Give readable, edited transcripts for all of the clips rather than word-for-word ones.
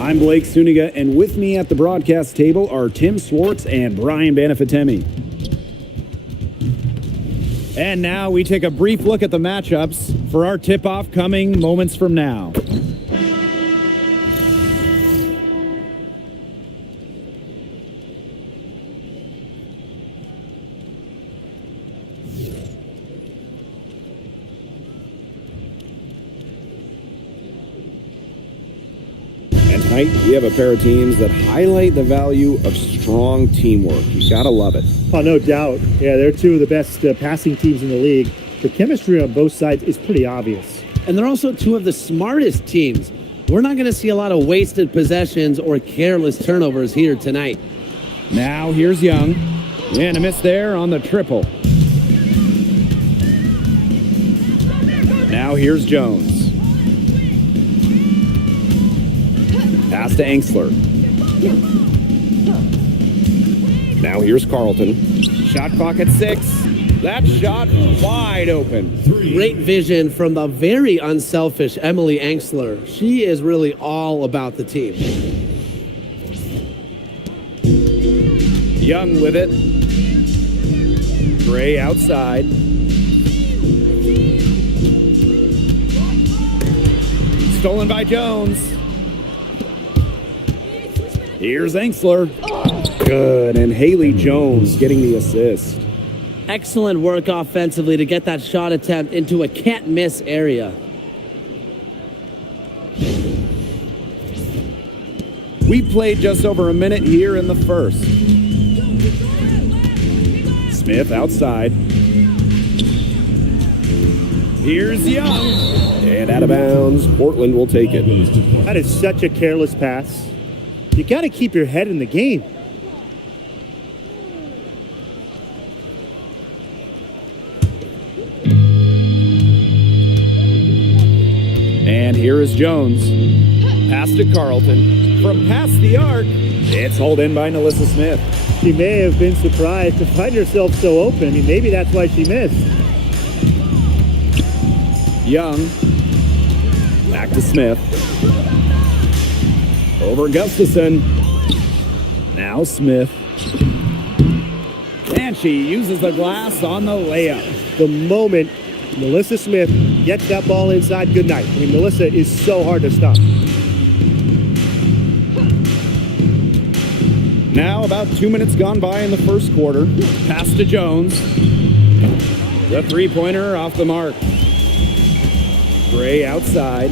I'm Blake Suniga, and with me at the broadcast table are Tim Swartz and Brian Banafitemi. And now we take a brief look at the matchups for our tip-off coming moments from now. Tonight, we have a pair of teams that highlight the value of strong teamwork. You gotta love it. Oh, no doubt. Yeah, they're two of the best passing teams in the league. The chemistry on both sides is pretty obvious. And they're also two of the smartest teams. We're not going to see a lot of wasted possessions or careless turnovers here tonight. Now here's Young. And a miss there on the triple. Now here's Jones. Pass to Angsler. Now here's Carlton. Shot clock at 6. That shot wide open. Great vision from the very unselfish Emily Angsler. She is really all about the team. Young with it. Gray outside. Stolen by Jones. Here's Angsler. Good, and Haley Jones getting the assist. Excellent work offensively to get that shot attempt into a can't-miss area. We played just over a minute here in the first. Smith outside. Here's Young. And out of bounds, Portland will take it. That is such a careless pass. You got to keep your head in the game. And here is Jones. Pass to Carlton. From past the arc, it's hauled in by Nalissa Smith. She may have been surprised to find herself so open. I mean, maybe that's why she missed. Young. Back to Smith. Over Gustafson. Now Smith. And she uses the glass on the layup. The moment Nalissa Smith gets that ball inside, good night. I mean, Nalissa is so hard to stop. Now about 2 minutes gone by in the first quarter. Pass to Jones. The three-pointer off the mark. Gray outside.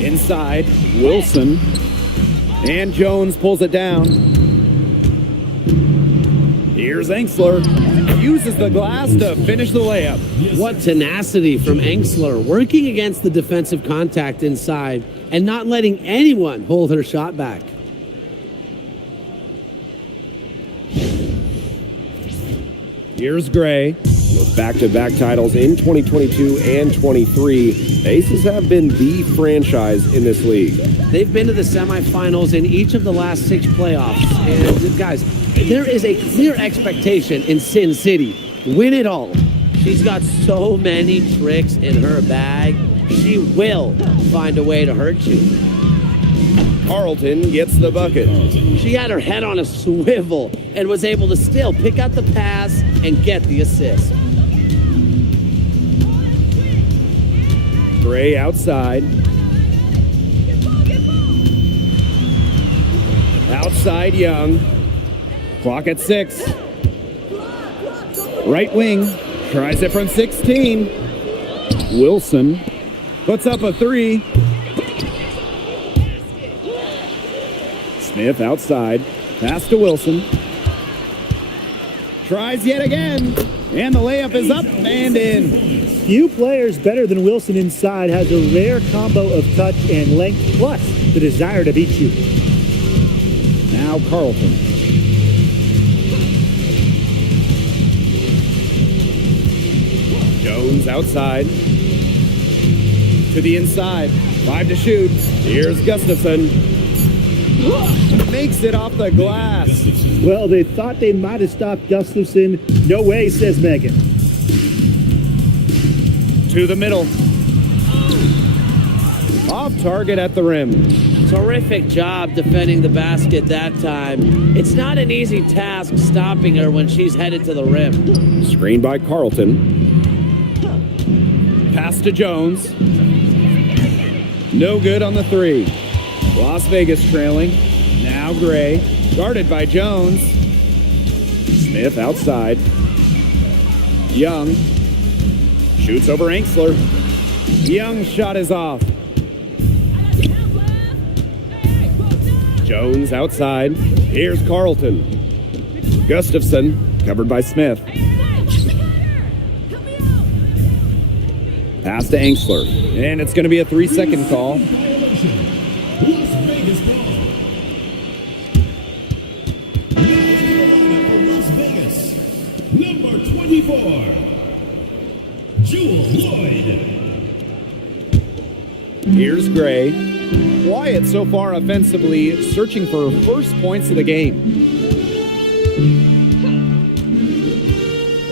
Inside, Wilson. And Jones pulls it down. Here's Angsler. Uses the glass to finish the layup. What tenacity from Angsler, working against the defensive contact inside and not letting anyone hold her shot back. Here's Gray. With back-to-back titles in 2022 and 23, Aces have been the franchise in this league. They've been to the semifinals in each of the last 6 playoffs. And guys, there is a clear expectation in Sin City. Win it all. She's got so many tricks in her bag. She will find a way to hurt you. Carlton gets the bucket. She had her head on a swivel and was able to still pick out the pass and get the assist. Gray outside. Outside Young. Clock at 6. Right wing. Tries it from 16. Wilson puts up a 3. Smith outside. Pass to Wilson. Tries yet again. And the layup is up and in. Few players better than Wilson inside, has a rare combo of touch and length, plus the desire to beat you. Now Carlton. Jones outside. To the inside. 5 to shoot. Here's Gustafson. Makes it off the glass. Well, they thought they might have stopped Gustafson. No way, says Megan. To the middle. Off target at the rim. Terrific job defending the basket that time. It's not an easy task stopping her when she's headed to the rim. Screen by Carlton. Pass to Jones. No good on the three. Las Vegas trailing. Now Gray. Guarded by Jones. Smith outside. Young. Shoots over Angsler. Young's shot is off. Jones outside. Here's Carlton. Gustafson covered by Smith. Pass to Angsler. And it's going to be a 3-second call. Number 24, Jewel Lloyd. Here's Gray. Quiet so far offensively, searching for first points of the game.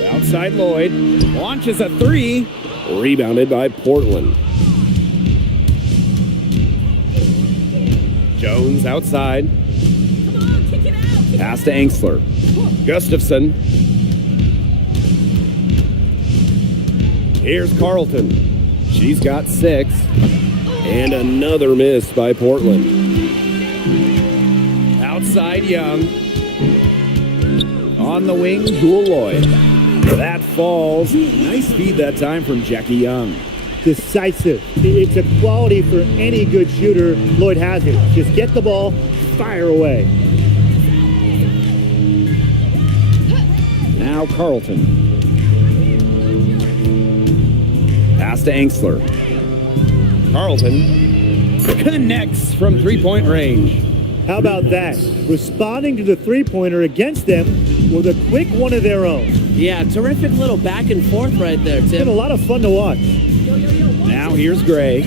Outside Lloyd. Launches a three. Rebounded by Portland. Jones outside. Pass to Angsler. Gustafson. Here's Carlton. She's got 6. And another miss by Portland. Outside Young. On the wing, Jewel Lloyd. That falls. Nice feed that time from Jackie Young. Decisive. It's a quality for any good shooter. Lloyd has it. Just get the ball, fire away. Now Carlton. Pass to Angsler. Carlton connects from three-point range. How about that? Responding to the three-pointer against them with a quick one of their own. Yeah, terrific little back and forth right there, It's been a Tim. lot of fun to watch. Now here's Gray.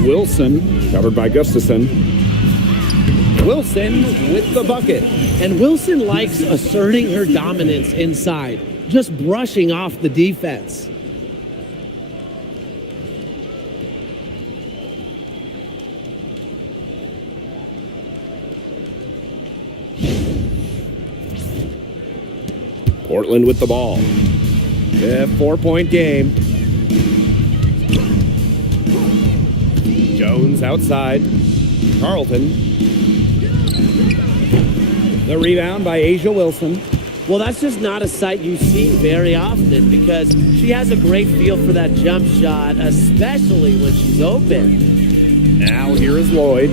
Wilson, covered by Gustafson. Wilson with the bucket. And Wilson likes asserting her dominance inside, just brushing off the defense. Portland with the ball. Yeah, 4-point game. Jones outside. Carlton. The rebound by Asia Wilson. Well, that's just not a sight you see very often because she has a great feel for that jump shot, especially when she's open. Now here is Lloyd.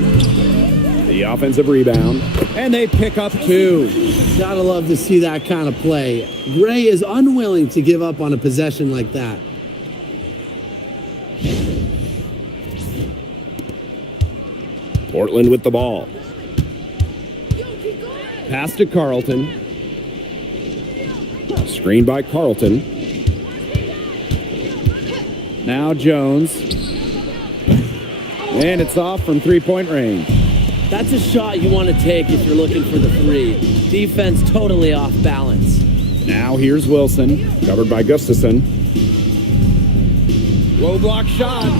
The offensive rebound. And they pick up 2. Gotta love to see that kind of play. Gray is unwilling to give up on a possession like that. Portland with the ball. Pass to Carlton. Screen by Carlton. Now Jones. And it's off from three-point range. That's a shot you want to take if you're looking for the three. Defense totally off balance. Now here's Wilson, covered by Gustafson. Low block shot.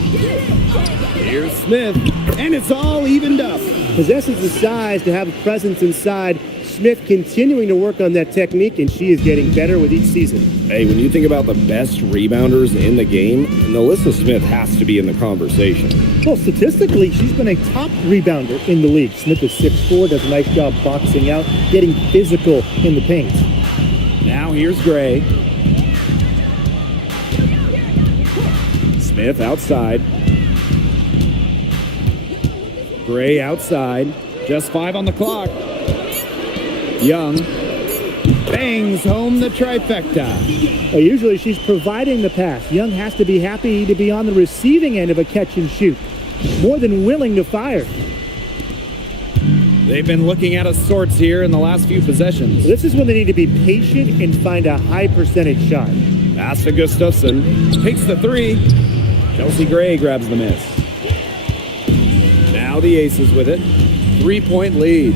Here's Smith, and it's all evened up. Possesses the size to have a presence inside. Smith continuing to work on that technique, and she is getting better with each season. Hey, when you think about the best rebounders in the game, Alyssa Smith has to be in the conversation. Well, statistically, she's been a top rebounder in the league. Smith is 6'4", does a nice job boxing out, getting physical in the paint. Now here's Gray. Smith outside. Gray outside. Just 5 on the clock. Young bangs home the trifecta. Usually she's providing the pass. Young has to be happy to be on the receiving end of a catch and shoot. More than willing to fire. They've been looking out of sorts here in the last few possessions. This is when they need to be patient and find a high percentage shot. Pass to Gustafson. Takes the 3. Chelsea Gray grabs the miss. Now the Aces with it. 3-point lead.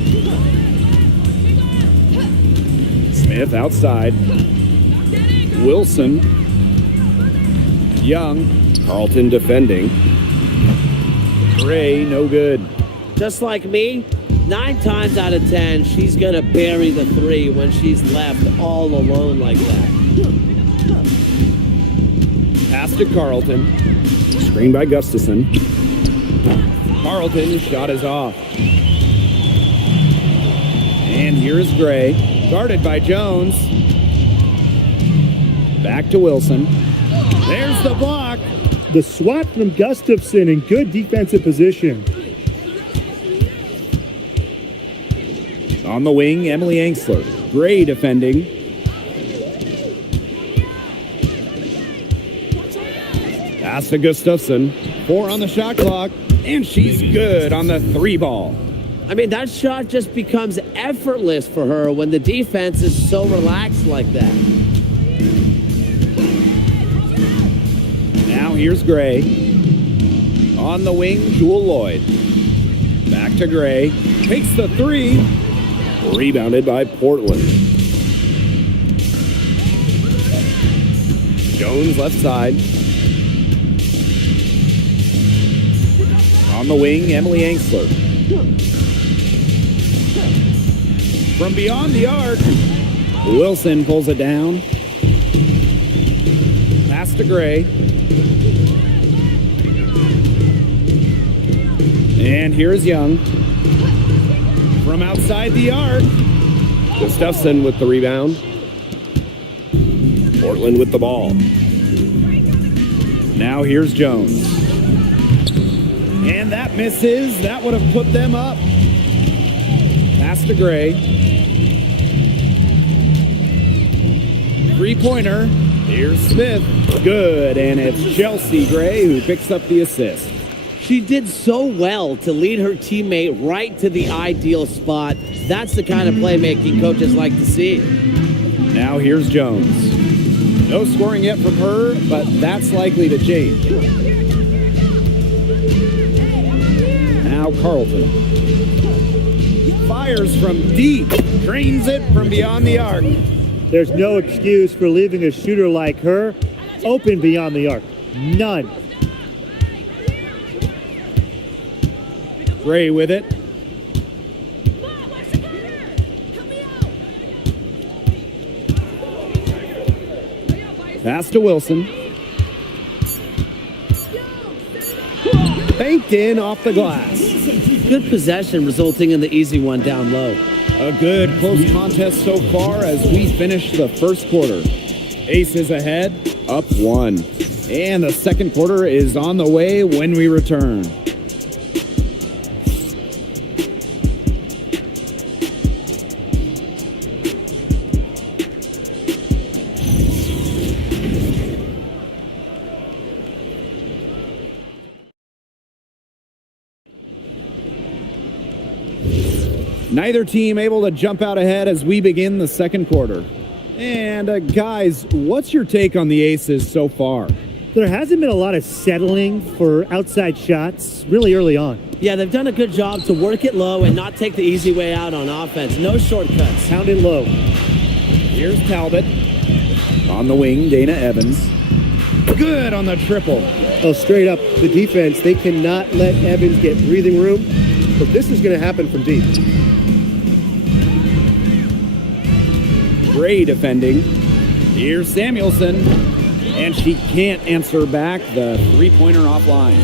Smith outside. Wilson. Young. Carlton defending. Gray, no good. Just like me, 9 times out of 10, she's going to bury the 3 when she's left all alone like that. Pass to Carlton. Screen by Gustafson. Carlton's shot is off. And here's Gray. Guarded by Jones. Back to Wilson. There's the block. The swat from Gustafson in good defensive position. On the wing, Emily Angsler. Gray defending. Pass to Gustafson. 4 on the shot clock. And she's good on the 3 ball. I mean, that shot just becomes effortless for her when the defense is so relaxed like that. Now here's Gray. On the wing, Jewel Lloyd. Back to Gray. Takes the 3. Rebounded by Portland. Jones left side. On the wing, Emily Angsler. From beyond the arc, Wilson pulls it down. Pass to Gray. And here's Young. From outside the arc, Gustafson with the rebound. Portland with the ball. Now here's Jones. And that misses. That would have put them up. Pass to Gray. 3-pointer. Here's Smith. Good. And it's Chelsea Gray who picks up the assist. She did so well to lead her teammate right to the ideal spot. That's the kind of playmaking coaches like to see. Now here's Jones. No scoring yet from her, but that's likely to change. Now Carlton. Fires from deep. Drains it from beyond the arc. There's no excuse for leaving a shooter like her open beyond the arc. None. Gray with it. Pass to Wilson. Banked in off the glass. Good possession resulting in the easy one down low. A good close contest so far as we finish the first quarter. Aces ahead, up 1. And the second quarter is on the way when we return. Neither team able to jump out ahead as we begin the second quarter. And guys, what's your take on the Aces so far? There hasn't been a lot of settling for outside shots really early on. Yeah, they've done a good job to work it low and not take the easy way out on offense. No shortcuts. Pound it low. Here's Talbot. On the wing, Dana Evans. Good on the triple. Oh, straight up, the defense, they cannot let Evans get breathing room. But this is going to happen from deep. Gray defending. Here's Samuelson. And she can't answer back the 3-pointer offline.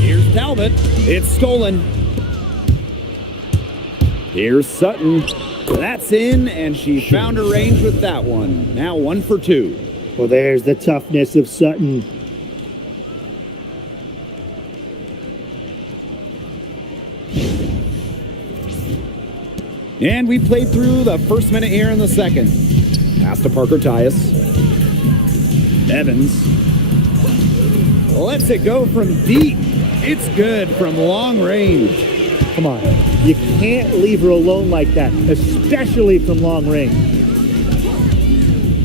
Here's Talbot. It's stolen. Here's Sutton. That's in, and she found her range with that one. Now 1 for 2. Well, there's the toughness of Sutton. And we played through the first minute here in the second. Pass to Parker Tyus. Evans lets it go from deep. It's good from long range. Come on. You can't leave her alone like that, especially from long range.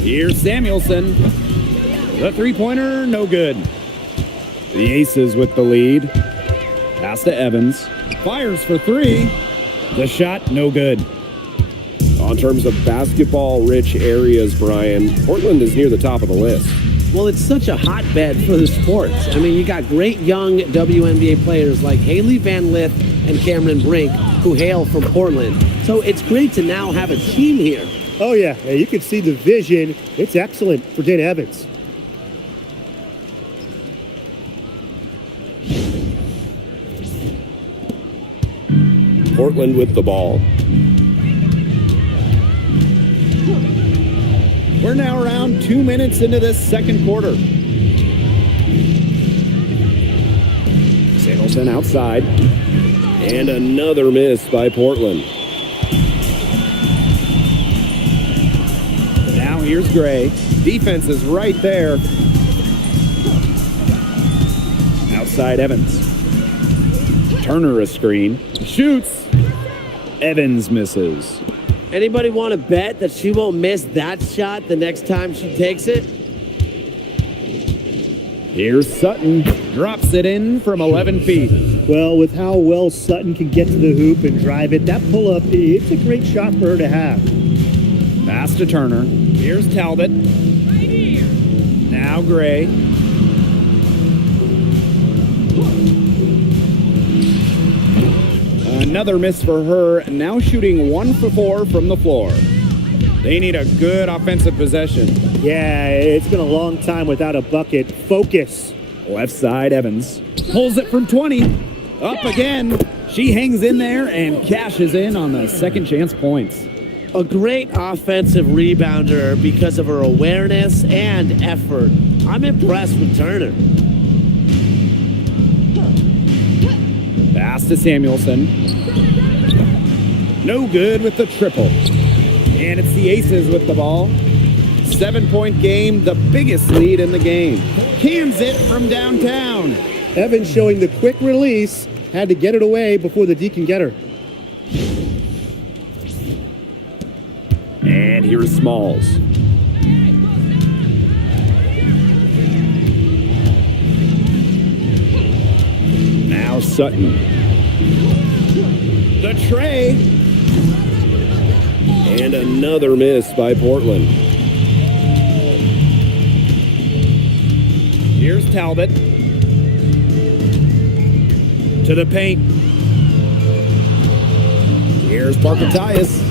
Here's Samuelson. The 3-pointer, no good. The Aces with the lead. Pass to Evans. Fires for 3. The shot, no good. In terms of basketball-rich areas, Brian, Portland is near the top of the list. Well, it's such a hotbed for the sports. I mean, you got great young WNBA players like Haley Van Lith and Cameron Brink, who hail from Portland. So it's great to now have a team here. Oh, yeah. You can see the vision. It's excellent for Dana Evans. Portland with the ball. We're now around 2 minutes into this second quarter. Samuelson outside. And another miss by Portland. Now here's Gray. Defense is right there. Outside Evans. Turner a screen. Shoots. Evans misses. Anybody want to bet that she won't miss that shot the next time she takes it? Here's Sutton. Drops it in from 11 feet. Well, with how well Sutton can get to the hoop and drive it, that pull-up, it's a great shot for her to have. Pass to Turner. Here's Talbot. Now Gray. Another miss for her, now shooting 1 for 4 from the floor. They need a good offensive possession. Yeah, it's been a long time without a bucket. Focus. Left side, Evans. Pulls it from 20. Up again. She hangs in there and cashes in on the second chance points. A great offensive rebounder because of her awareness and effort. I'm impressed with Turner. Pass to Samuelson. No good with the triple. And it's the Aces with the ball. 7-point game, the biggest lead in the game. Cans it from downtown. Evans showing the quick release. Had to get it away before the D can get her. And here's Smalls. Now Sutton. The tray. And another miss by Portland. Here's Talbot. To the paint. Here's Parker Tyus.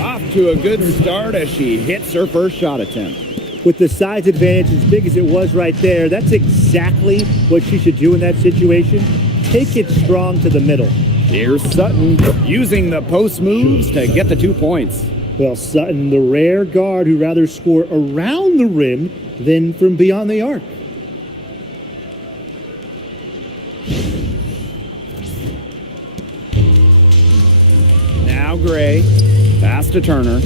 Off to a good start as she hits her first shot attempt. With the size advantage as big as it was right there, that's exactly what she should do in that situation. Take it strong to the middle. Here's Sutton using the post moves to get the 2 points. Well, Sutton, the rare guard who rather score around the rim than from beyond the arc. Now Gray. Pass to Turner.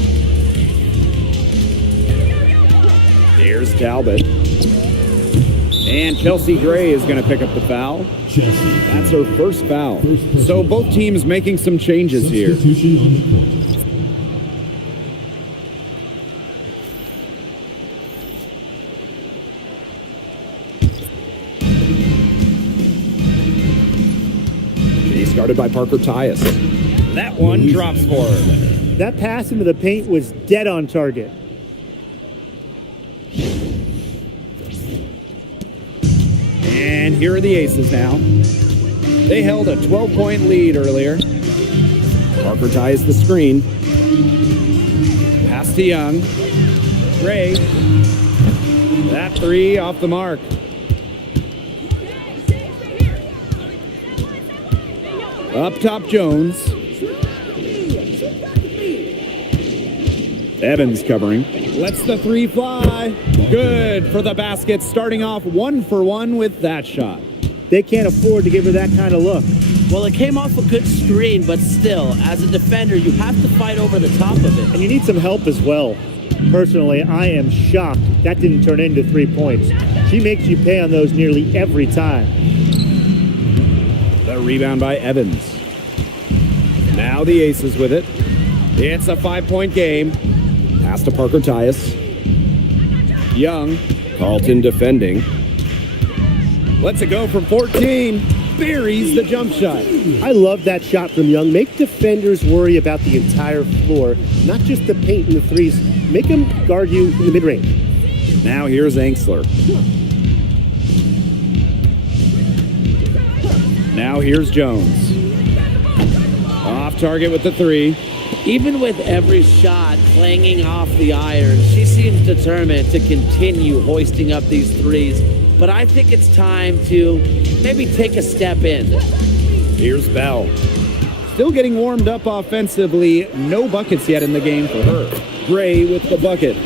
Here's Talbot. And Chelsea Gray is going to pick up the foul. Chelsea. That's her first foul. So both teams making some changes here. Substitution on the court. She's guarded by Parker Tyus. That one drops for her. That pass into the paint was dead on target. And here are the Aces now. They held a 12-point lead earlier. Parker ties the screen. Pass to Young. Gray. That three off the mark. Up top, Jones. Evans covering. Lets the three fly. Good for the basket, starting off 1 for 1 with that shot. They can't afford to give her that kind of look. Well, it came off a good screen, but still, as a defender, you have to fight over the top of it. And you need some help as well. Personally, I am shocked that didn't turn into 3 points. She makes you pay on those nearly every time. The rebound by Evans. Now the Aces with it. It's a 5-point game. Pass to Parker Tyus. Young. Carlton defending. Lets it go from 14. Buries the jump shot. I love that shot from Young. Make defenders worry about the entire floor, not just the paint and the threes. Make them guard you in the mid-range. Now here's Angsler. Now here's Jones. Off target with the three. Even with every shot clanging off the iron, she seems determined to continue hoisting up these threes. But I think it's time to maybe take a step in. Here's Bell. Still getting warmed up offensively. No buckets yet in the game for her. Gray with the bucket.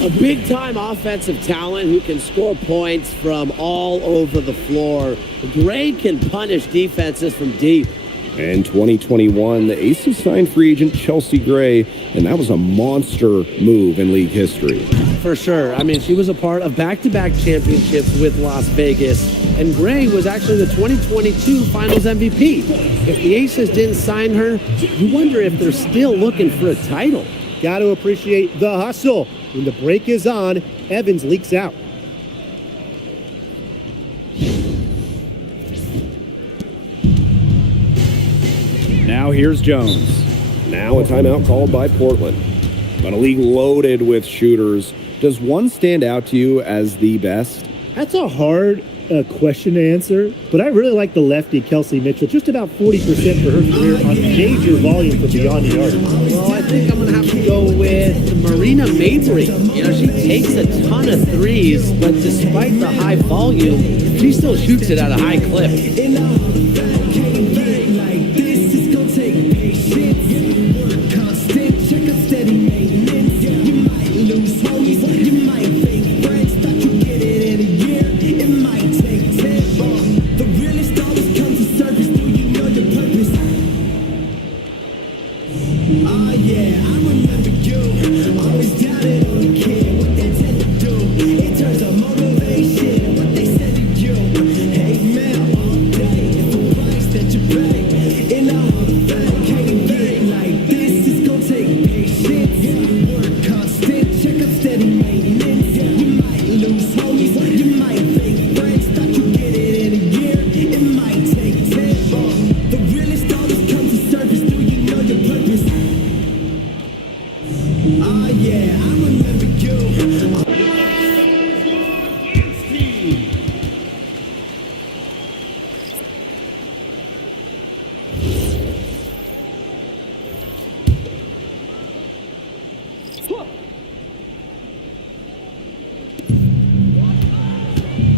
A big-time offensive talent who can score points from all over the floor. Gray can punish defenses from deep. In 2021, the Aces signed free agent Chelsea Gray, and that was a monster move in league history. For sure. I mean, she was a part of back-to-back championships with Las Vegas, and Gray was actually the 2022 Finals MVP. If the Aces didn't sign her, you wonder if they're still looking for a title. Got to appreciate the hustle. When the break is on, Evans leaks out. Now here's Jones. Now a timeout called by Portland. But a league loaded with shooters. Does one stand out to you as the best? That's a hard question to answer, but I really like the lefty, Kelsey Mitchell. Just about 40% for her career on major volume from beyond the arc. Well, I think I'm going to have to go with Marina Mabrey. You know, she takes a ton of threes, but despite the high volume, she still shoots it at a high clip.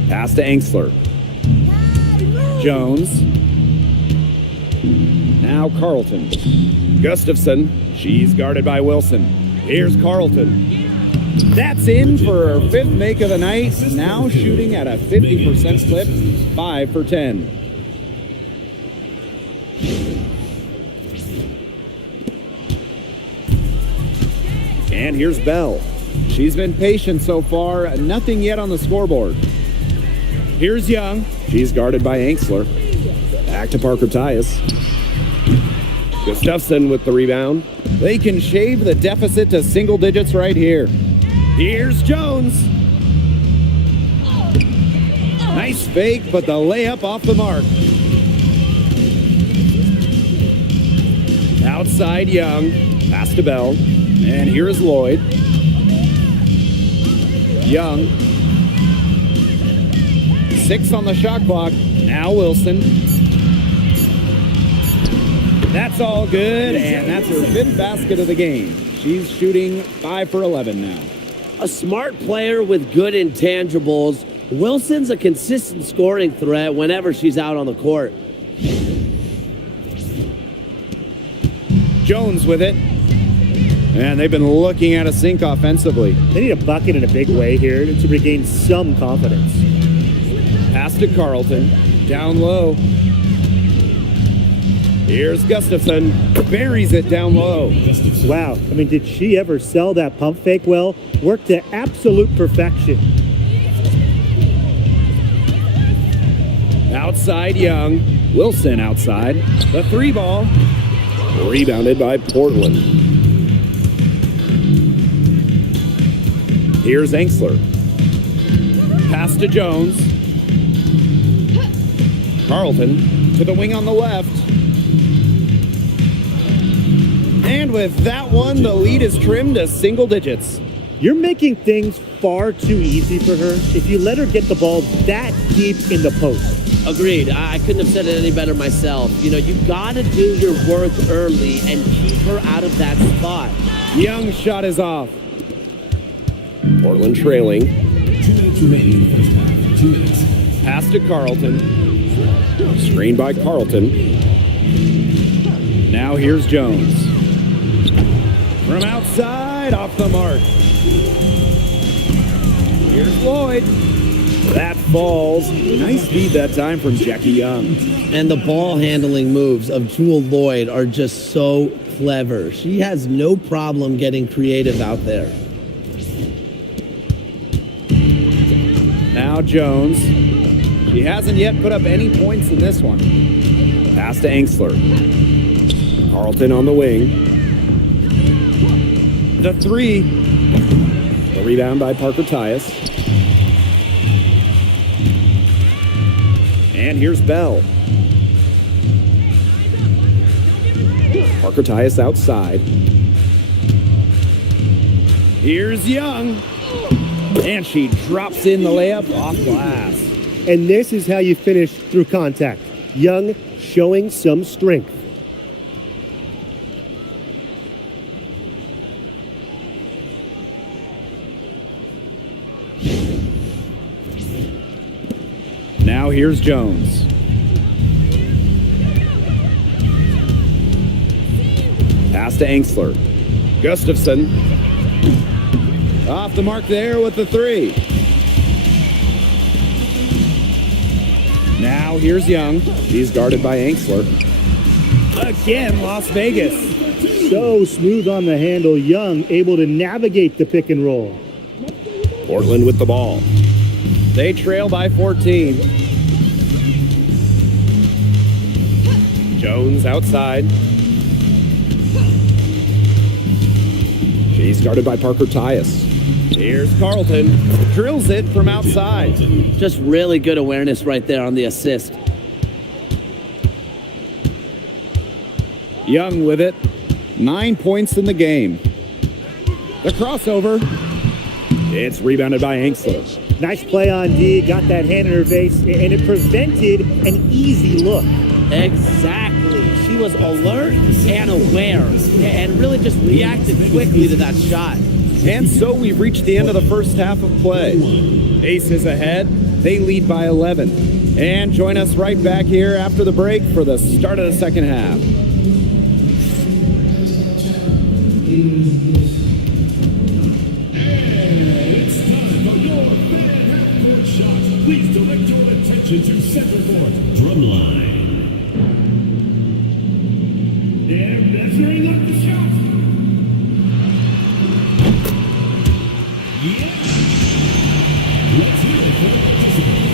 Pass to Angsler. Jones. Now Carlton. Gustafson. She's guarded by Wilson. Here's Carlton. That's in for her fifth make of the night. Now shooting at a 50% clip. 5 for 10. And here's Bell. She's been patient so far. Nothing yet on the scoreboard. Here's Young. She's guarded by Angsler. Back to Parker Tyus. Gustafson with the rebound. They can shave the deficit to single digits right here. Here's Jones. Nice fake, but the layup off the mark. Outside Young. Pass to Bell. And here's Lloyd. Young. 6 on the shot clock. Now Wilson. That's all good, and that's her 5th basket of the game. She's shooting 5 for 11 now. A smart player with good intangibles. Wilson's a consistent scoring threat whenever she's out on the court. Jones with it. And they've been looking at a sink offensively. They need a bucket in a big way here to regain some confidence. Pass to Carlton. Down low. Here's Gustafson. Buries it down low. Wow. I mean, did she ever sell that pump fake well? Worked to absolute perfection. Outside Young. Wilson outside. The 3 ball. Rebounded by Portland. Here's Angsler. Pass to Jones. Carlton to the wing on the left. And with that one, the lead is trimmed to single digits. You're making things far too easy for her if you let her get the ball that deep in the post. Agreed. I couldn't have said it any better myself. You know, you got to do your work early and keep her out of that spot. Young's shot is off. Portland trailing. 2 minutes remaining in the first half. 2 minutes. Pass to Carlton. Screened by Carlton. Now here's Jones. From outside, off the mark. Here's Lloyd. That falls. Nice feed that time from Jackie Young. And the ball handling moves of Jewel Lloyd are just so clever. She has no problem getting creative out there. Now Jones. She hasn't yet put up any points in this one. Pass to Angsler. Carlton on the wing. The three. The rebound by Parker Tyus. And here's Bell. Parker Tyus outside. Here's Young. And she drops in the layup off glass. And this is how you finish through contact. Young showing some strength. Now here's Jones. Pass to Angsler. Gustafson. Off the mark there with the three. Now here's Young. He's guarded by Angsler. Again, Las Vegas. So smooth on the handle. Young able to navigate the pick and roll. Portland with the ball. They trail by 14. Jones outside. She's guarded by Parker Tyus. Here's Carlton. Drills it from outside. Just really good awareness right there on the assist. Young with it. 9 points in the game. The crossover. It's rebounded by Angsler. Nice play on D. Got that hand in her face, and it prevented an easy look. Exactly. She was alert and aware and really just reacted quickly to that shot. And so we've reached the end of the first half of play. Aces ahead. They lead by 11. And join us right back here after the break for the start of the second half. It's time for your fan half-court shot. Please direct your attention to center court. Drumline. They're measuring up the shot. Yeah. Let's hear it for the participants.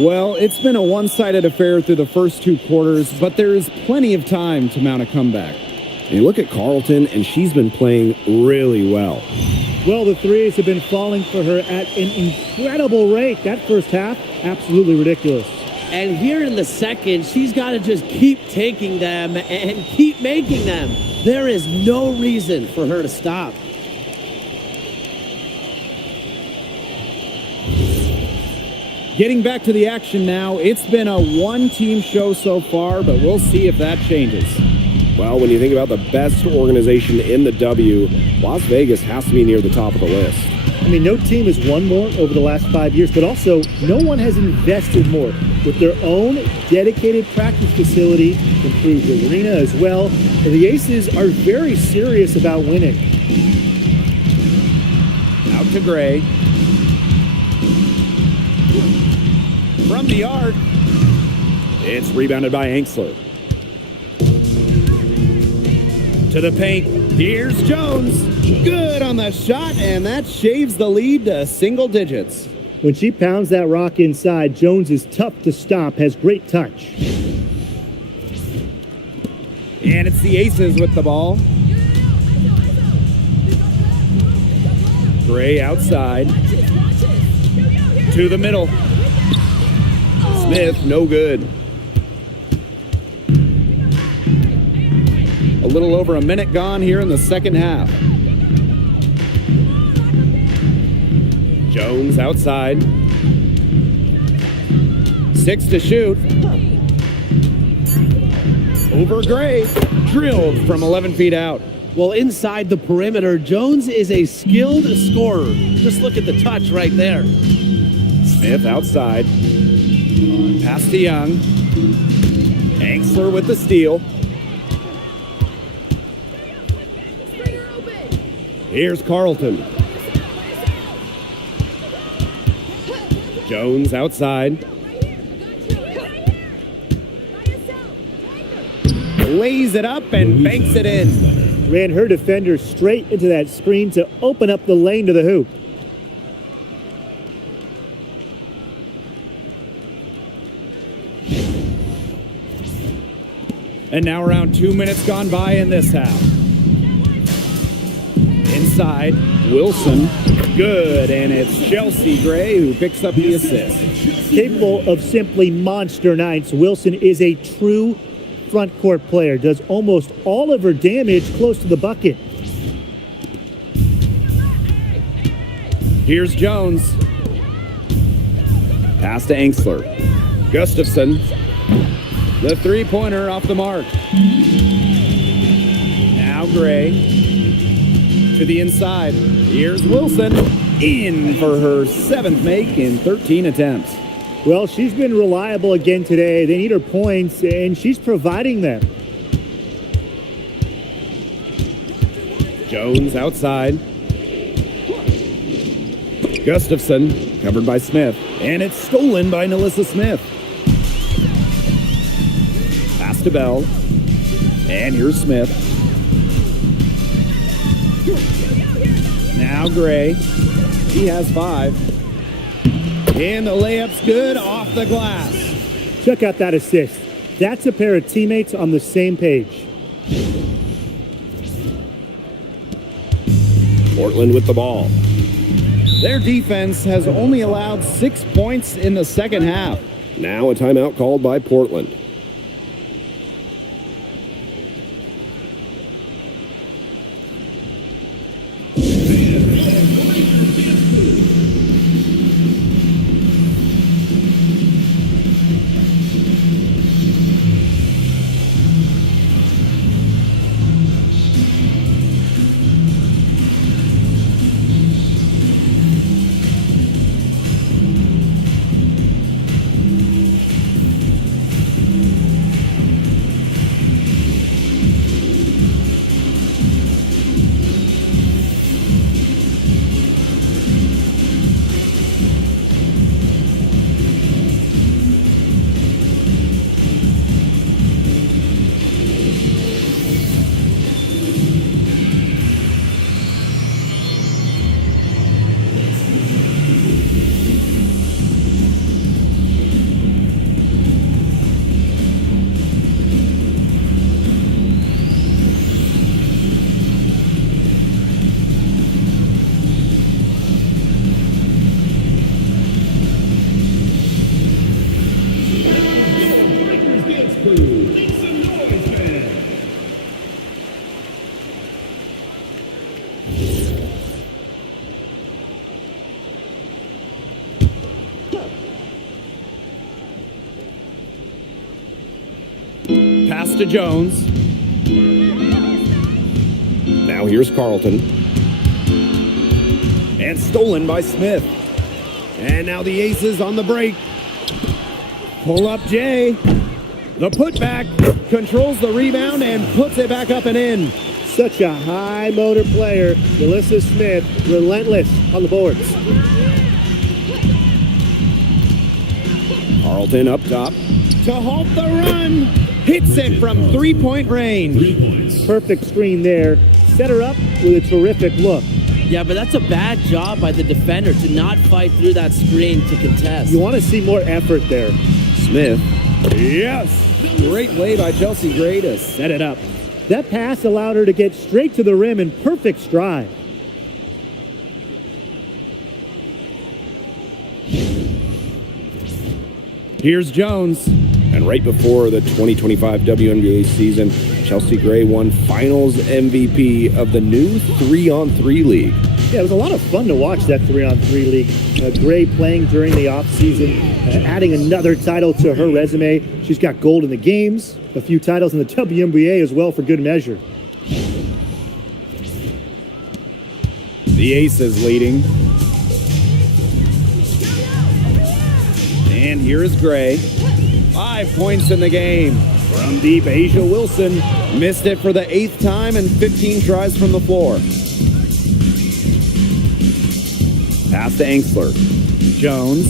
Well, it's been a one-sided affair through the first two quarters, but there is plenty of time to mount a comeback. And you look at Carlton, and she's been playing really well. Well, the threes have been falling for her at an incredible rate. That first half, absolutely ridiculous. And here in the second, she's got to just keep taking them and keep making them. There is no reason for her to stop. Getting back to the action now, it's been a one-team show so far, but we'll see if that changes. Well, when you think about the best organization in the W, Las Vegas has to be near the top of the list. I mean, no team has won more over the last 5 years, but also no one has invested more with their own dedicated practice facility, improved arena as well. And the Aces are very serious about winning. Out to Gray. From the arc. It's rebounded by Angsler. To the paint. Here's Jones. Good on the shot, and that shaves the lead to single digits. When she pounds that rock inside, Jones is tough to stop, has great touch. And it's the Aces with the ball. Gray outside. To the middle. Smith, no good. A little over a minute gone here in the second half. Jones outside. 6 to shoot. Over Gray. Drilled from 11 feet out. Well, inside the perimeter, Jones is a skilled scorer. Just look at the touch right there. Smith outside. Pass to Young. Angsler with the steal. Here's Carlton. Jones outside. Lays it up and banks it in. Ran her defender straight into that screen to open up the lane to the hoop. And now around 2 minutes gone by in this half. Inside, Wilson, good, and it's Chelsea Gray who picks up the assist. Capable of simply monster nights, Wilson is a true front court player, does almost all of her damage close to the bucket. Here's Jones. Pass to Angsler. Gustafson. The three-pointer off the mark. Now Gray. To the inside. Here's Wilson. In for her 7th make in 13 attempts. Well, she's been reliable again today. They need her points, and she's providing them. Jones outside. Gustafson covered by Smith. And it's stolen by Nalissa Smith. Pass to Bell. And here's Smith. Now Gray. He has 5. And the layup's good off the glass. Check out that assist. That's a pair of teammates on the same page. Portland with the ball. Their defense has only allowed 6 points in the second half. Now a timeout called by Portland. Pass to Jones. Now here's Carlton. And stolen by Smith. And now the Aces on the break. Pull up Jay. The putback controls the rebound and puts it back up and in. Such a high motor player. Melissa Smith, relentless on the boards. Carlton up top to halt the run. Hits it from three-point range. 3 points. Perfect screen there. Set her up with a terrific look. Yeah, but that's a bad job by the defender to not fight through that screen to contest. You want to see more effort there. Smith. Yes. Great play by Chelsea Gray to set it up. That pass allowed her to get straight to the rim in perfect stride. Here's Jones. And right before the 2025 WNBA season, Chelsea Gray won Finals MVP of the new 3-on-3 league. Yeah, it was a lot of fun to watch that 3-on-3 league. Gray playing during the offseason, adding another title to her resume. She's got gold in the games, a few titles in the WNBA as well for good measure. The Aces leading. And here is Gray. 5 points in the game. From deep, Asia Wilson missed it for the 8th time and 15 tries from the floor. Pass to Angsler. Jones.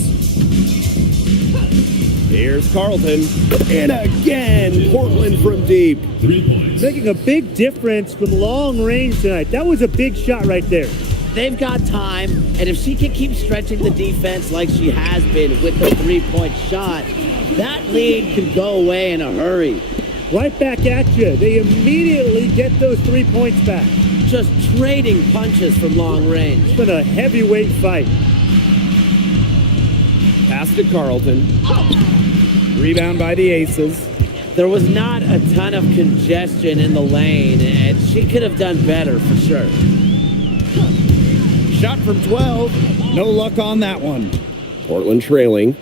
Here's Carlton. And again, Portland from deep. 3 points. Making a big difference from long range tonight. That was a big shot right there. They've got time, and if she can keep stretching the defense like she has been with the three-point shot, that lead could go away in a hurry. Right back at you. They immediately get those 3 points back. Just trading punches from long range. It's been a heavyweight fight. Pass to Carlton. Rebound by the Aces. There was not a ton of congestion in the lane, and she could have done better for sure. Shot from 12. No luck on that one. Portland trailing.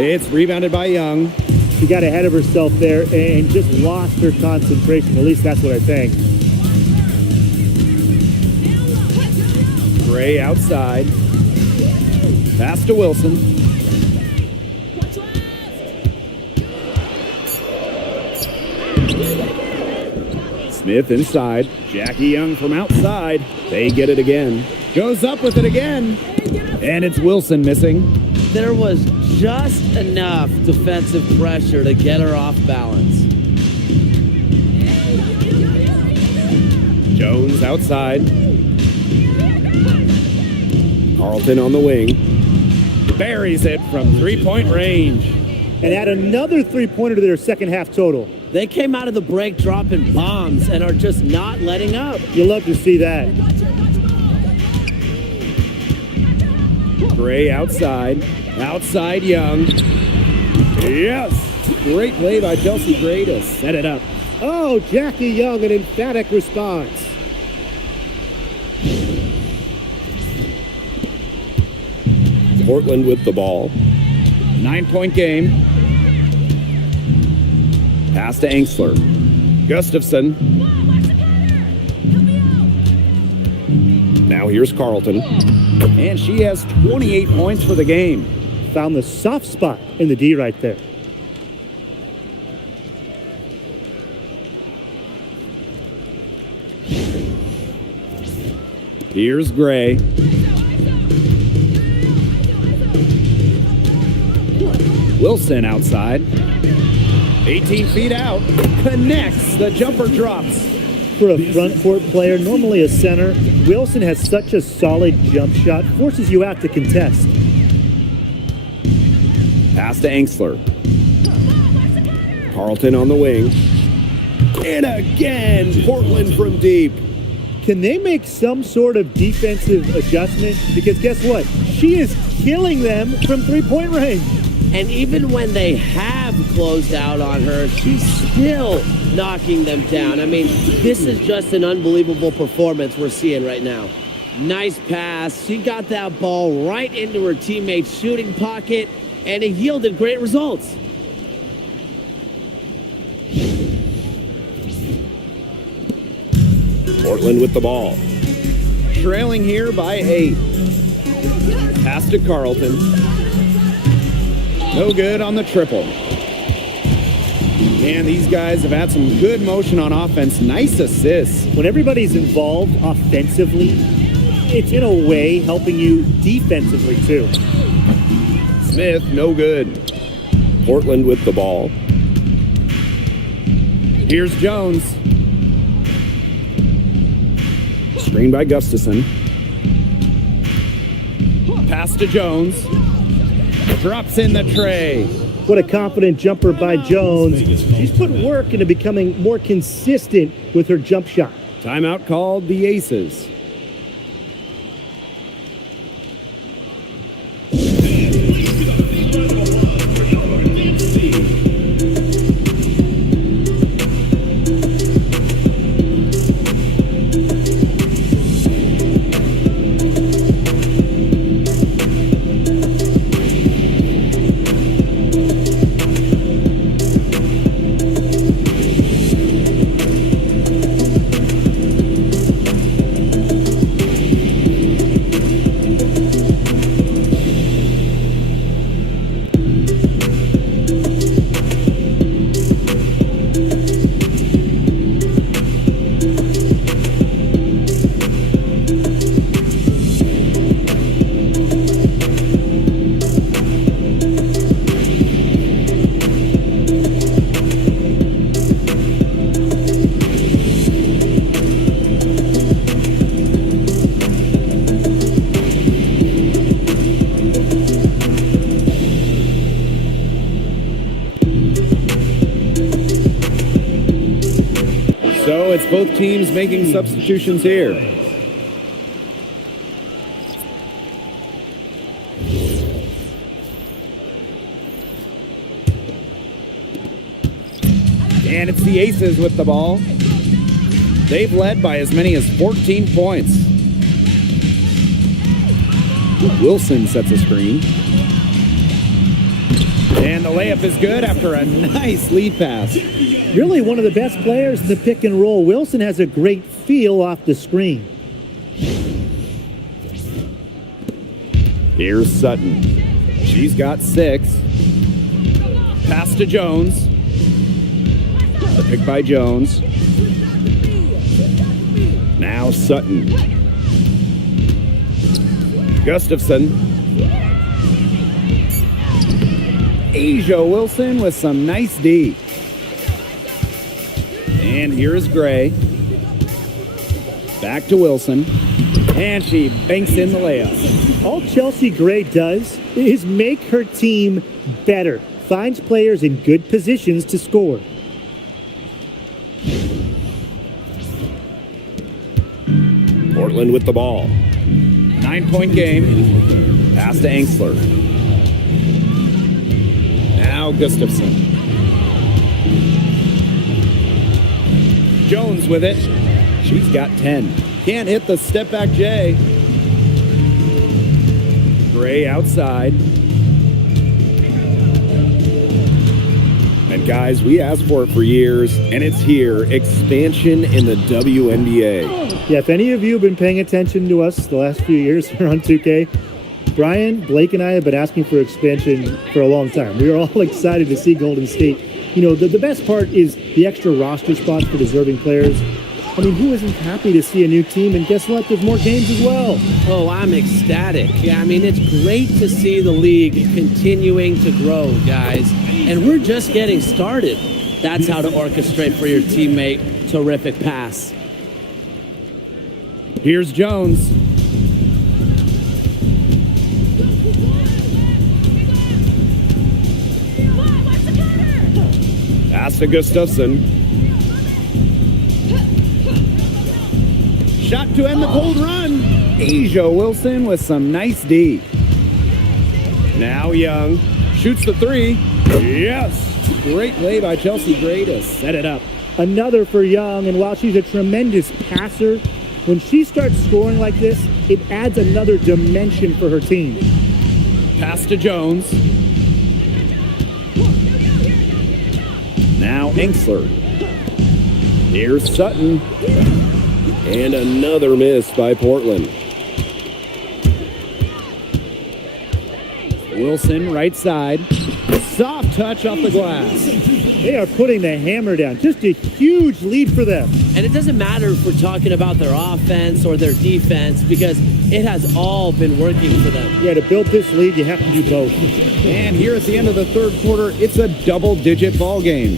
It's rebounded by Young. She got ahead of herself there and just lost her concentration. At least that's what I think. Gray outside. Pass to Wilson. Smith inside. Jackie Young from outside. They get it again. Goes up with it again. And it's Wilson missing. There was just enough defensive pressure to get her off balance. Jones outside. Carlton on the wing. Buries it from three-point range. And add another three-pointer to their second half total. They came out of the break dropping bombs and are just not letting up. You love to see that. Gray outside. Outside Young. Yes! Great play by Chelsea Gray to set it up. Oh, Jackie Young, an emphatic response. Portland with the ball. 9-point game. Pass to Angsler. Gustafson. Now here's Carlton. And she has 28 points for the game. Found the soft spot in the D right there. Here's Gray. Wilson outside. 18 feet out. Connects. The jumper drops. For a front court player, normally a center, Wilson has such a solid jump shot, forces you out to contest. Pass to Angsler. Carlton on the wing. And again, Portland from deep. Can they make some sort of defensive adjustment? Because guess what? She is killing them from three-point range. And even when they have closed out on her, she's still knocking them down. I mean, this is just an unbelievable performance we're seeing right now. Nice pass. She got that ball right into her teammate's shooting pocket, and it yielded great results. Portland with the ball. Trailing here by 8. Pass to Carlton. No good on the triple. Man, these guys have had some good motion on offense. Nice assists. When everybody's involved offensively, it's in a way helping you defensively too. Smith, no good. Portland with the ball. Here's Jones. Screen by Gustafson. Pass to Jones. Drops in the tray. What a confident jumper by Jones. She's put work into becoming more consistent with her jump shot. Timeout called the Aces. So it's both teams making substitutions here. And it's the Aces with the ball. They've led by as many as 14 points. Wilson sets a screen. And the layup is good after a nice lead pass. Really one of the best players in the pick and roll. Wilson has a great feel off the screen. Here's Sutton. She's got 6. Pass to Jones. The pick by Jones. Now Sutton. Gustafson. Asia Wilson with some nice D. And here's Gray. Back to Wilson. And she banks in the layup. All Chelsea Gray does is make her team better. Finds players in good positions to score. Portland with the ball. 9-point game. Pass to Angsler. Now Gustafson. Jones with it. She's got 10. Can't hit the step back J. Gray outside. And guys, we asked for it for years, and it's here. Expansion in the WNBA. Yeah, if any of you have been paying attention to us the last few years here on 2K, Brian, Blake, and I have been asking for expansion for a long time. We are all excited to see Golden State. You know, the best part is the extra roster spots for deserving players. I mean, who isn't happy to see a new team? And guess what? There's more games as well. Oh, I'm ecstatic. Yeah, I mean, it's great to see the league continuing to grow, guys. And we're just getting started. That's how to orchestrate for your teammate. Terrific pass. Here's Jones. Pass to Gustafson. Shot to end the cold run. Asia Wilson with some nice D. Now Young shoots the 3. Yes! Great play by Chelsea Gray to set it up. Another for Young, and while she's a tremendous passer, when she starts scoring like this, it adds another dimension for her team. Pass to Jones. Now Angsler. Here's Sutton. And another miss by Portland. Wilson, right side. Soft touch off the glass. They are putting the hammer down. Just a huge lead for them. And it doesn't matter if we're talking about their offense or their defense because it has all been working for them. Yeah, to build this lead, you have to do both. And here at the end of the third quarter, it's a double-digit ball game.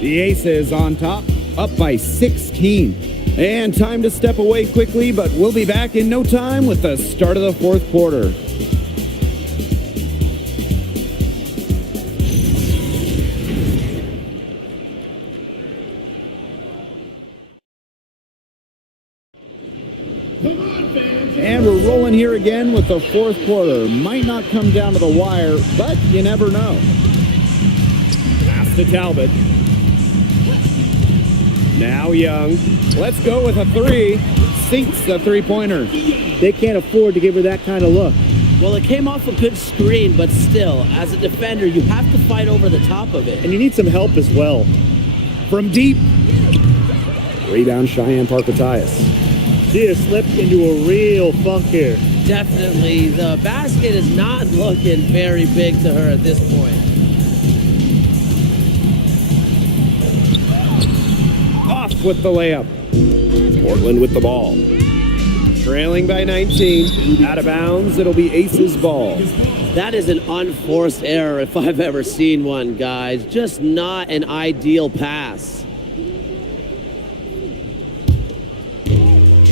The Aces on top, up by 16. And time to step away quickly, but we'll be back in no time with the start of the fourth quarter. And we're rolling here again with the fourth quarter. Might not come down to the wire, but you never know. Pass to Talbot. Now Young. Let's go with a three. Sinks the three-pointer. They can't afford to give her that kind of look. Well, it came off a good screen, but still, as a defender, you have to fight over the top of it. And you need some help as well. From deep. Rebound Cheyenne Parker-Tyus. She has slipped into a real funk here. Definitely, the basket is not looking very big to her at this point. Off with the layup. Portland with the ball. Trailing by 19. Out of bounds, it'll be Aces ball. That is an unforced error if I've ever seen one, guys. Just not an ideal pass.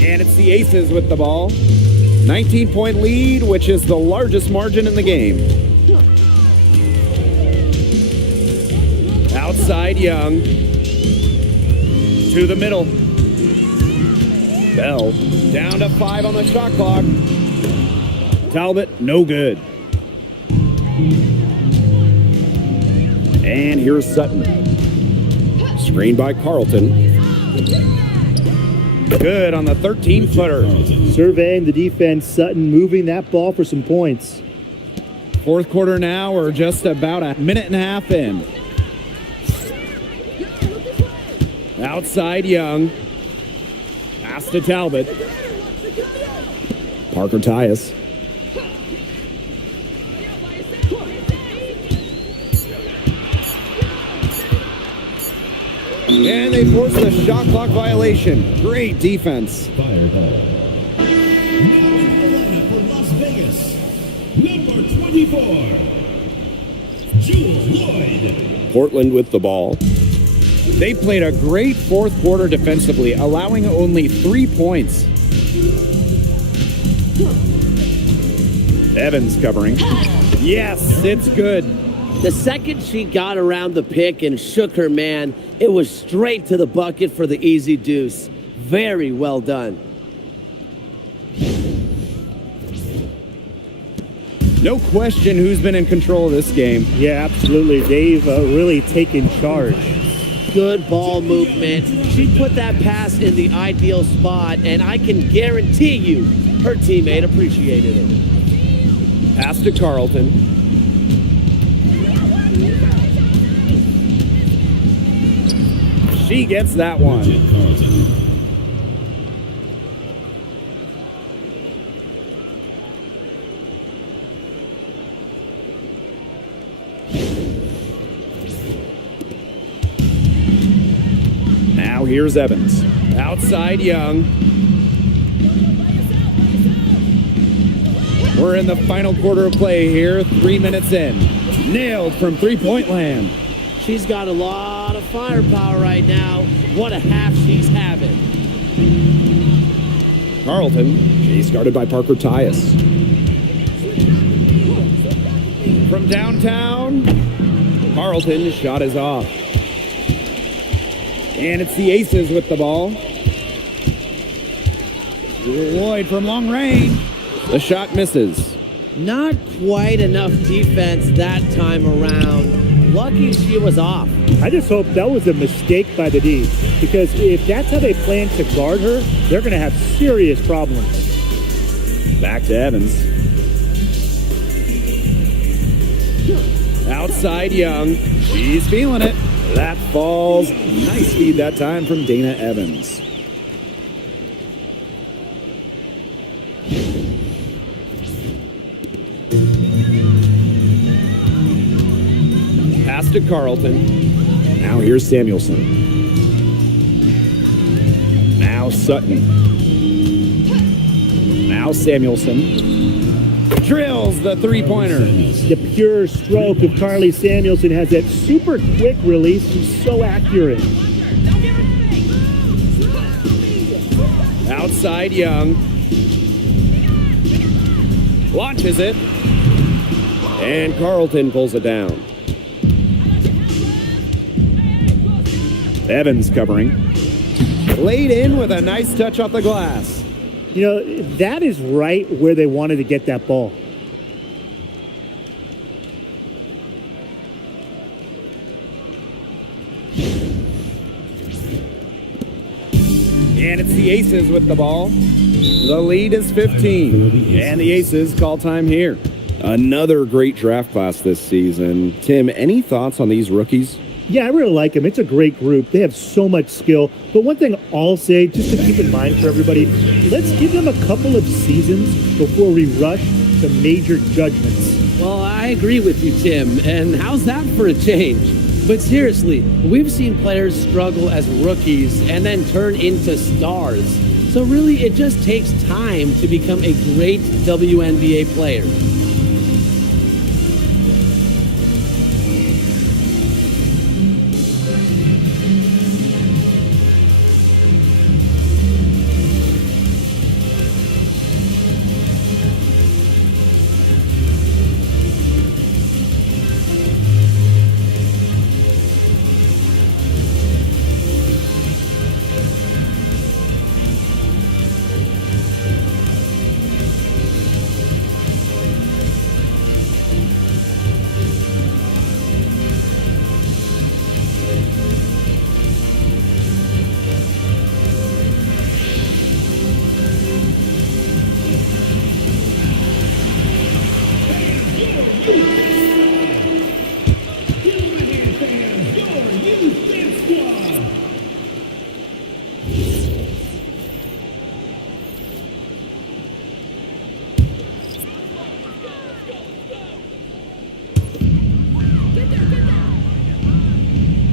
And it's the Aces with the ball. 19-point lead, which is the largest margin in the game. Outside Young. To the middle. Bell down to 5 on the shot clock. Talbot, no good. And here's Sutton. Screened by Carlton. Good on the 13-footer. Surveying the defense, Sutton moving that ball for some points. Fourth quarter now, we're just about a minute and a half in. Outside Young. Pass to Talbot. Parker-Tyus. And they force the shot clock violation. Great defense. Fireball. Now in the lineup for Las Vegas, number 24, Jewel Lloyd. Portland with the ball. They played a great fourth quarter defensively, allowing only 3 points. Evans covering. Yes, it's good. The second she got around the pick and shook her man, it was straight to the bucket for the easy deuce. Very well done. No question who's been in control of this game. Yeah, absolutely. They've really taken charge. Good ball movement. She put that pass in the ideal spot, and I can guarantee you her teammate appreciated it. Pass to Carlton. She gets that one. Now here's Evans. Outside Young. We're in the final quarter of play here, 3 minutes in. Nailed from three-point land. She's got a lot of firepower right now. What a half she's having. Carlton. She's guarded by Parker-Tyus. From downtown, Carlton shot is off. And it's the Aces with the ball. Lloyd from long range. The shot misses. Not quite enough defense that time around. Lucky she was off. I just hope that was a mistake by the D, because if that's how they plan to guard her, they're going to have serious problems. Back to Evans. Outside Young. She's feeling it. That falls. Nice feed that time from Dana Evans. Pass to Carlton. Now here's Samuelson. Now Sutton. Now Samuelson. Drills the three-pointer. The pure stroke of Carly Samuelson has that super quick release. She's so accurate. Outside Young. Launches it. And Carlton pulls it down. Evans covering. Laid in with a nice touch off the glass. You know, that is right where they wanted to get that ball. And it's the Aces with the ball. The lead is 15. And the Aces call time here. Another great draft class this season. Tim, any thoughts on these rookies? Yeah, I really like them. It's a great group. They have so much skill. But one thing I'll say, just to keep in mind for everybody, let's give them a couple of seasons before we rush to major judgments. Well, I agree with you, Tim. And how's that for a change? But seriously, we've seen players struggle as rookies and then turn into stars. So really, it just takes time to become a great WNBA player.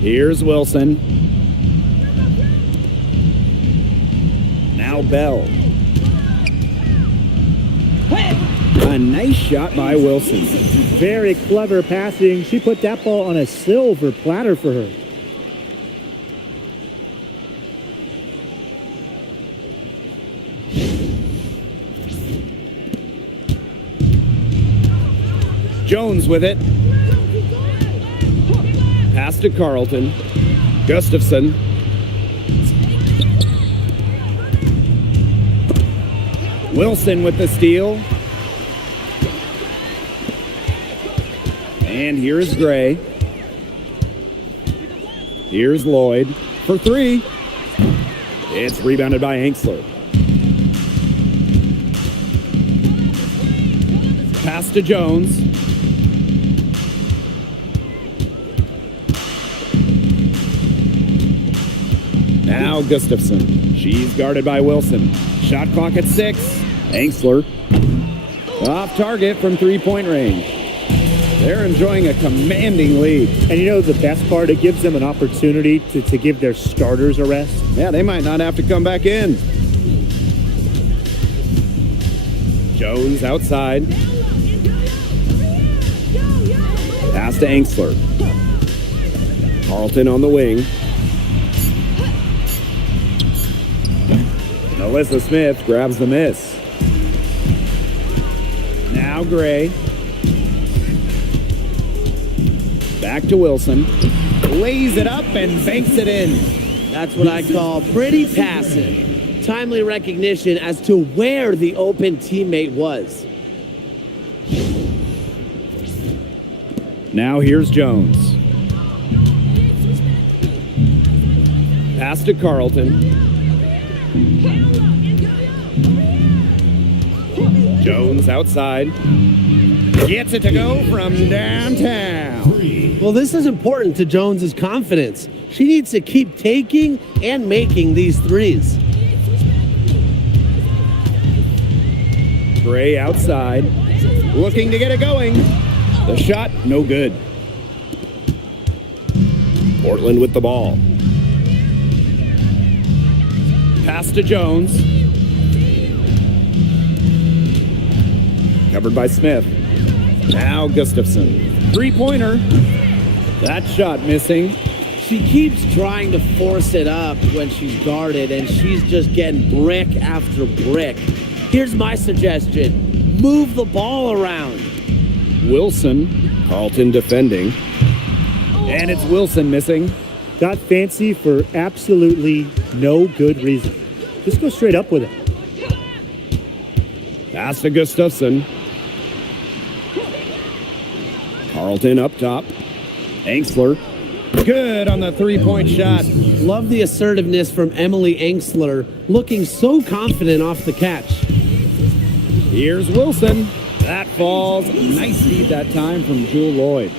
Here's Wilson. Now Bell. A nice shot by Wilson. Very clever passing. She put that ball on a silver platter for her. Jones with it. Pass to Carlton. Gustafson. Wilson with the steal. And here's Gray. Here's Lloyd for three. It's rebounded by Angsler. Pass to Jones. Now Gustafson. She's guarded by Wilson. Shot clock at 6. Angsler. Off target from three-point range. They're enjoying a commanding lead. And you know the best part? It gives them an opportunity to give their starters a rest. Yeah, they might not have to come back in. Jones outside. Pass to Angsler. Carlton on the wing. Alyssa Smith grabs the miss. Now Gray. Back to Wilson. Lays it up and banks it in. That's what I call pretty passive. Timely recognition as to where the open teammate was. Now here's Jones. Pass to Carlton. Jones outside. Gets it to go from downtown. Well, this is important to Jones's confidence. She needs to keep taking and making these threes. Gray outside. Looking to get it going. The shot, no good. Portland with the ball. Pass to Jones. Covered by Smith. Now Gustafson. Three-pointer. That shot missing. She keeps trying to force it up when she's guarded, and she's just getting brick after brick. Here's my suggestion. Move the ball around. Wilson. Carlton defending. And it's Wilson missing. Got fancy for absolutely no good reason. Just go straight up with it. Pass to Gustafson. Carlton up top. Angsler. Good on the three-point shot. Love the assertiveness from Emily Angsler, looking so confident off the catch. Here's Wilson. That falls. Nice feed that time from Jewel Lloyd.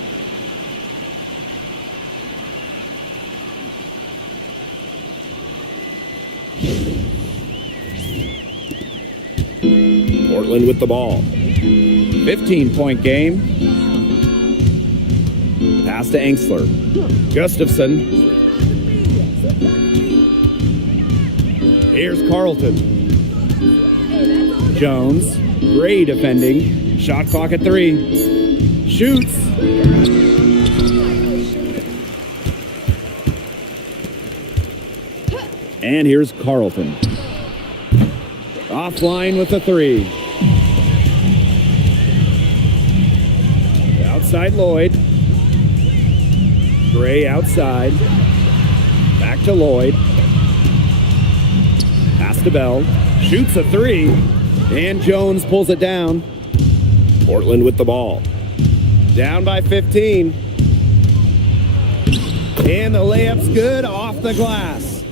Portland with the ball. 15-point game. Pass to Angsler. Gustafson. Here's Carlton. Jones. Gray defending. Shot clock at 3. Shoots. And here's Carlton. Offline with the 3. Outside Lloyd. Gray outside. Back to Lloyd. Pass to Bell. Shoots a 3. And Jones pulls it down. Portland with the ball. Down by 15. And the layup's good off the glass.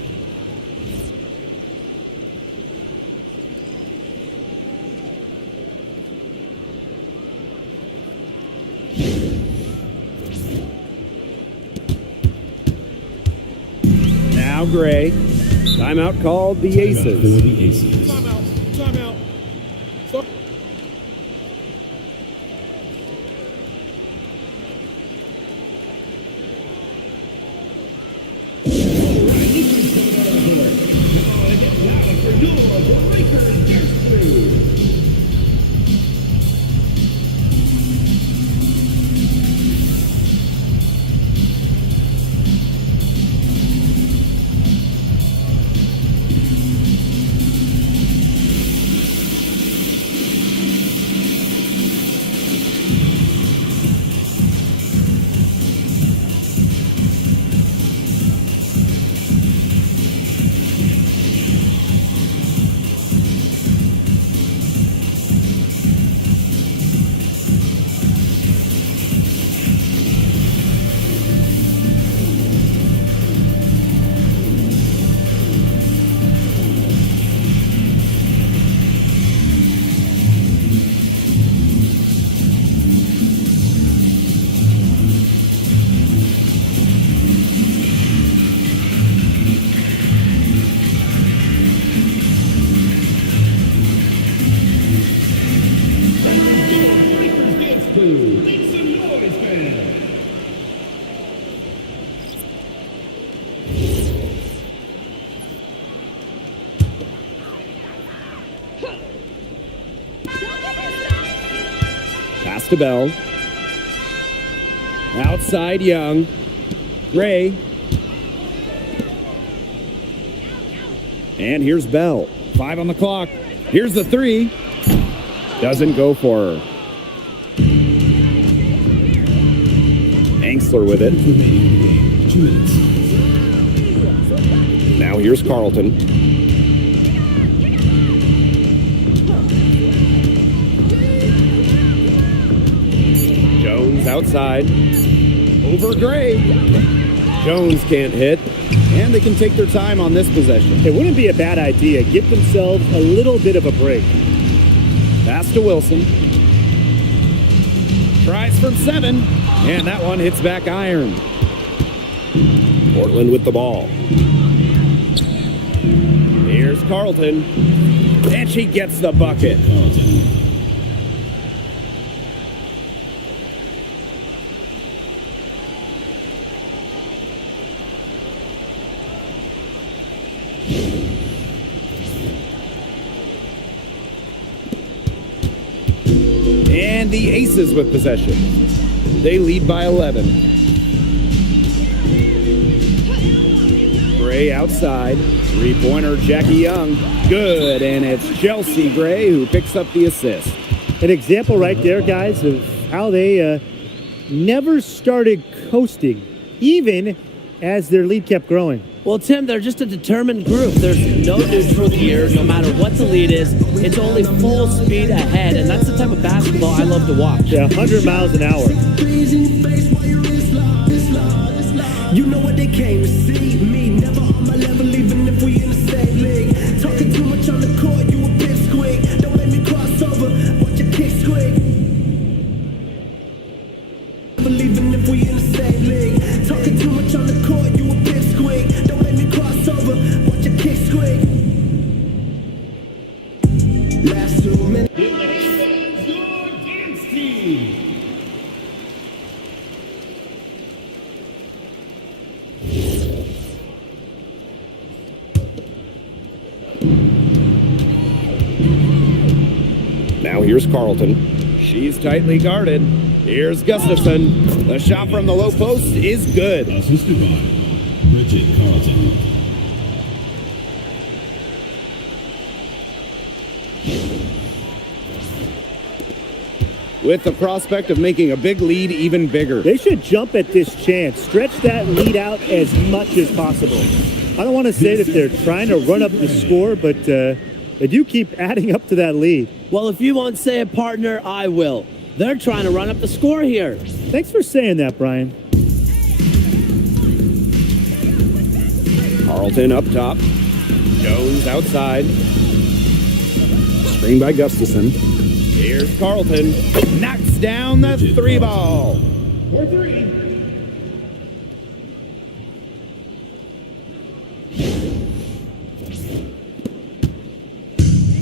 Now Gray. Timeout called the Aces. Timeout. Stop. Pass to Bell. Outside Young. Gray. And here's Bell. 5 on the clock. Here's the 3. Doesn't go for her. Angsler with it. Now here's Carlton. Jones outside. Over Gray. Jones can't hit. And they can take their time on this possession. It wouldn't be a bad idea. Give themselves a little bit of a break. Pass to Wilson. Tries from 7. And that one hits back iron. Portland with the ball. Here's Carlton. And she gets the bucket. And the Aces with possession. They lead by 11. Gray outside. Three-pointer, Jackie Young. Good, and it's Chelsea Gray who picks up the assist. An example right there, guys, of how they never started coasting, even as their lead kept growing. Well, Tim, they're just a determined group. There's no neutral here. No matter what the lead is, it's only full speed ahead, and that's the type of basketball I love to watch. Yeah, 100 miles an hour. You know what they came to see? Me, never on my level, even if we in the same league. Talking too much on the court, you a bit squeak. Don't make me cross over, watch your kick squeak. Even if we in the same league. Talking too much on the court, you a bit squeak. Don't make me cross over, watch your kick squeak. Last 2 minutes. Now here's Carlton. She's tightly guarded. Here's Gustafson. The shot from the low post is good. Assisted by Bridget Carlton. With the prospect of making a big lead even bigger. They should jump at this chance. Stretch that lead out as much as possible. I don't want to say that they're trying to run up the score, but they do keep adding up to that lead. Well, if you won't say it, partner, I will. They're trying to run up the score here. Thanks for saying that, Brian. Carlton up top. Jones outside. Screen by Gustafson. Here's Carlton. Knocks down the three ball. For three.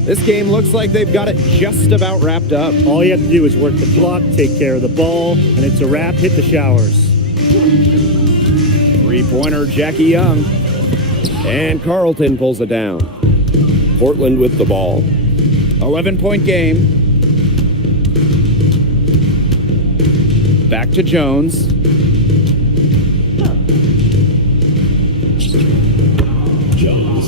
This game looks like they've got it just about wrapped up. All you have to do is work the clock, take care of the ball, and it's a wrap. Hit the showers. Three-pointer, Jackie Young. And Carlton pulls it down. Portland with the ball. 11-point game. Back to Jones. Jones.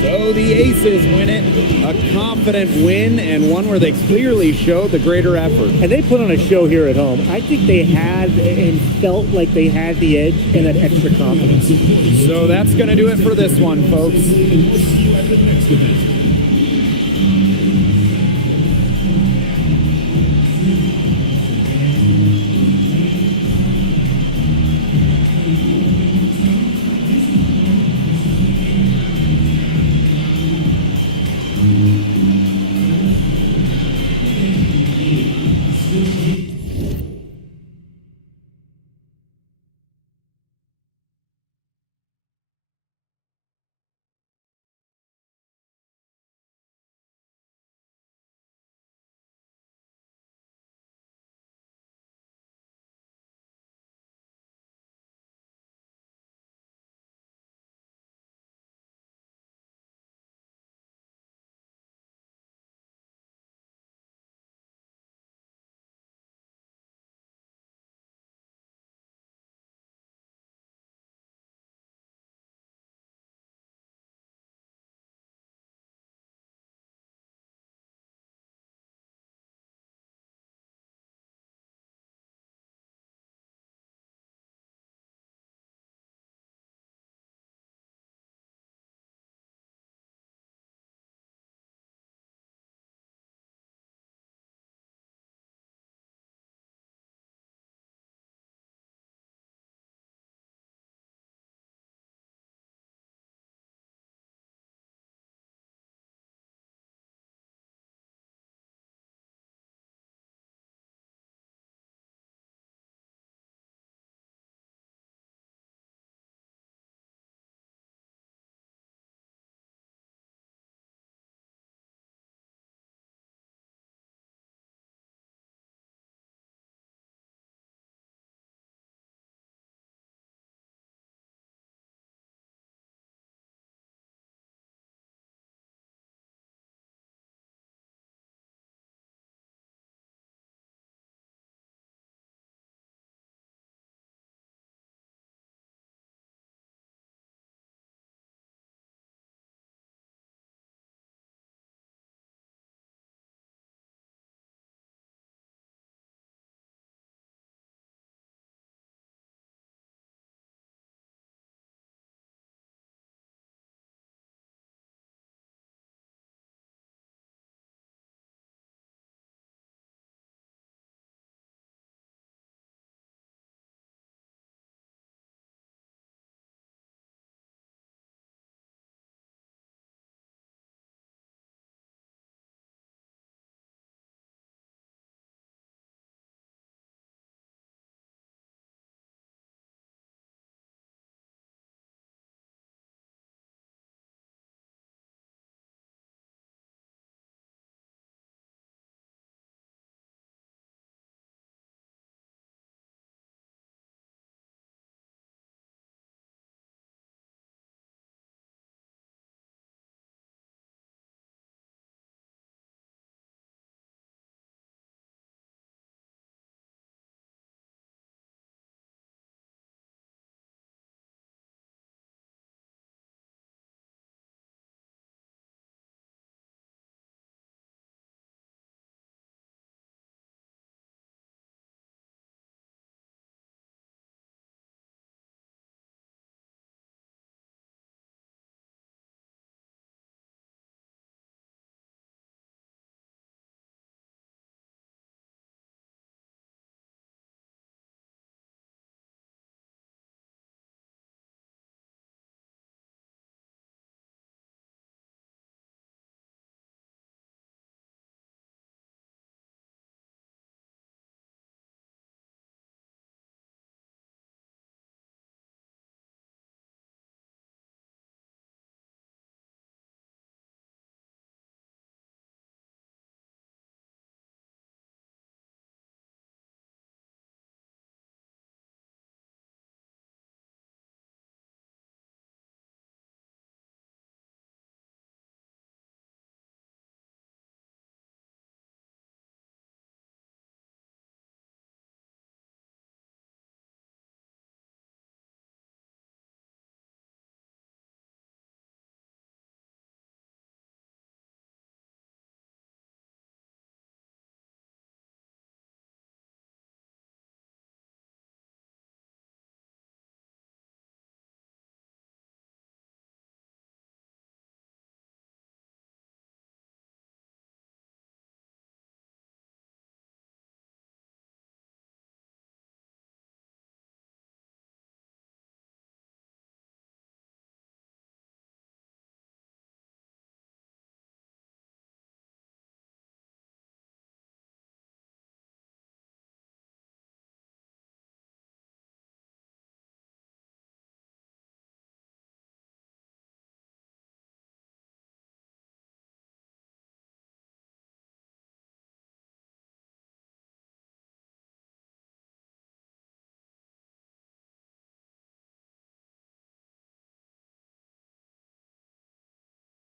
So the Aces win it. A confident win and one where they clearly showed the greater effort. And they put on a show here at home. I think they had and felt like they had the edge and that extra confidence. So that's going to do it for this one, folks. We'll see you at the next event.